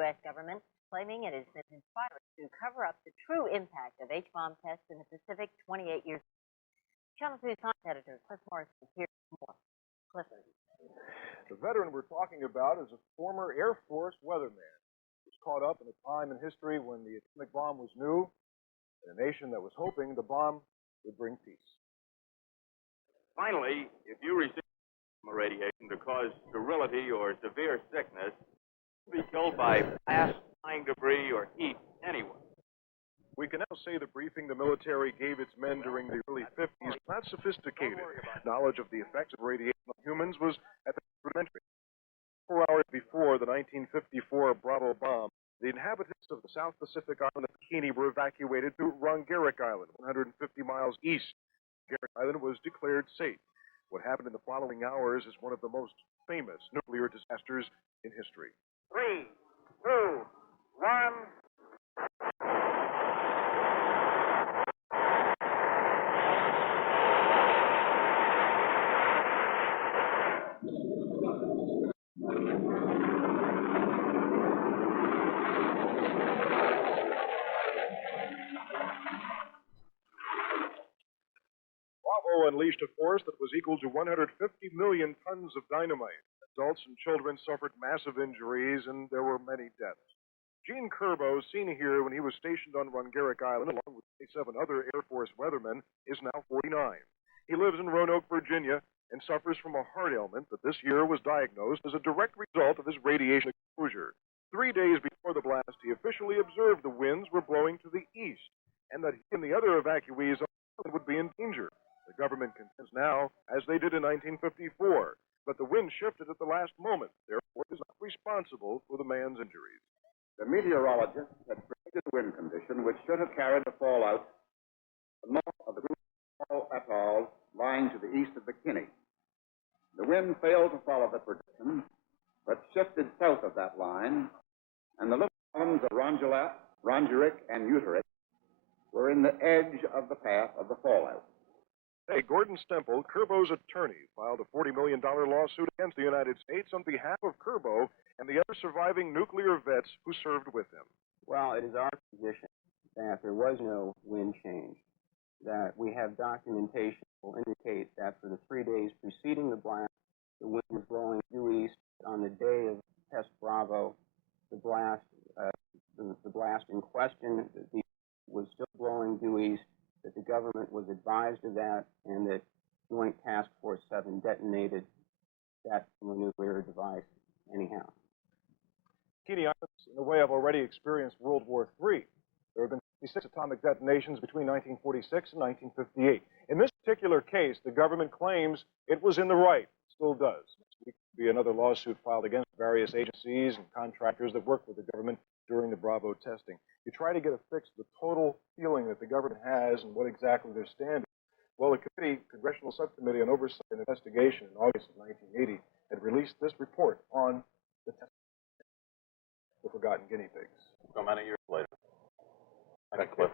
U.S. government, claiming it has been conspiring to cover up the true impact of H-bomb tests in the Pacific 28 years ago. Channel 2 science editor Cliff Morrison is here for more. Cliff. The veteran we're talking about is a former Air Force weatherman. He was caught up in a time in history when the atomic bomb was new, in a nation that was hoping the bomb would bring peace. Finally, if you receive radiation to cause sterility or severe sickness, you'll be killed by blast, flying debris, or heat anyway. We can now say the briefing the military gave its men during the early 50s was not sophisticated. Knowledge of the effects of radiation on humans was at the rudimentary. 4 hours before the 1954 Bravo bomb, the inhabitants of the South Pacific island of Connie were evacuated to Rongerik Island, 150 miles east. Rongerik Island was declared safe. What happened in the following hours is one of the most famous nuclear disasters in history. 3, 2, 1. Bravo unleashed a force that was equal to 150 million tons of dynamite. Adults and children suffered massive injuries, and there were many deaths. Gene Kerbo, seen here when he was stationed on Rongerik Island, along with 27 other Air Force weathermen, is now 49. He lives in Roanoke, Virginia, and suffers from a heart ailment that this year was diagnosed as a direct result of his radiation exposure. 3 days before the blast, he officially observed the winds were blowing to the east, and that he and the other evacuees would be in danger. The government contends now, as they did in 1954, but the wind shifted at the last moment. Therefore, it is not responsible for the man's injuries. The meteorologists had predicted a wind condition which should have carried the fallout north of the small atolls lying to the east of Bikini. The wind failed to follow the prediction, but shifted south of that line, and the little islands of Rongerik, and Rongerik were in the edge of the path of the fallout. Today, Gordon Stemple, Kerbo's attorney, filed a $40 million lawsuit against the United States on behalf of Kerbo and the other surviving nuclear vets who served with him. Well, it is our position that there was no wind change, that we have documentation that will indicate that for the 3 days preceding the blast, the wind was blowing due east. On the day of Test Bravo, the blast in question was still blowing due east, that the government was advised of that, and that Joint Task Force 7 detonated that nuclear device anyhow. Connie Islands, in a way, have already experienced World War III. There have been 56 atomic detonations between 1946 and 1958. In this particular case, the government claims it was in the right, still does. Next week will be another lawsuit filed against various agencies and contractors that work with the government during the Bravo testing. You try to get a fix of the total feeling that the government has and what exactly they're standing. Well, the Congressional Subcommittee on Oversight and Investigation in August of 1980 had released this report on the testing of the forgotten guinea pigs. So many years later. Thank you, Cliff.